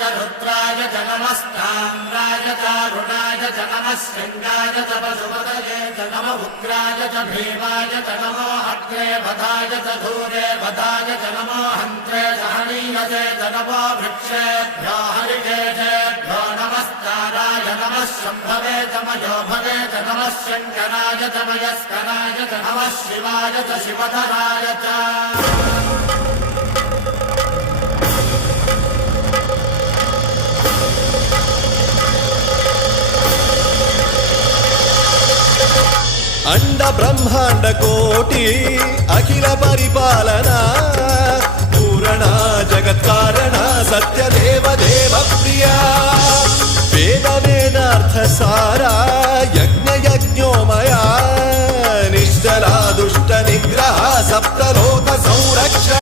च रुद्राय च नमस्ताम्राय चारुणाय च नमः शृङ्गाय च पशुपतये च नम उग्राय च भीमाय च नमो अग्रे वधाय च धूरे वधाय च नमो हन्त्रे सहनीयसे च नमो वृक्षेभ्यो हरिकेशेभ्यो नमस्काराय नमः शम्भवे च मयोभवे च नमः शङ्कराय च मयस्कराय च नमः शिवाय च शिवधराय च अंड ब्रह्मांड कोटि अखिल परिपालना पूरणा जगत्कारणा सत्यदेव देव प्रिया वेद वेदार्थ सारा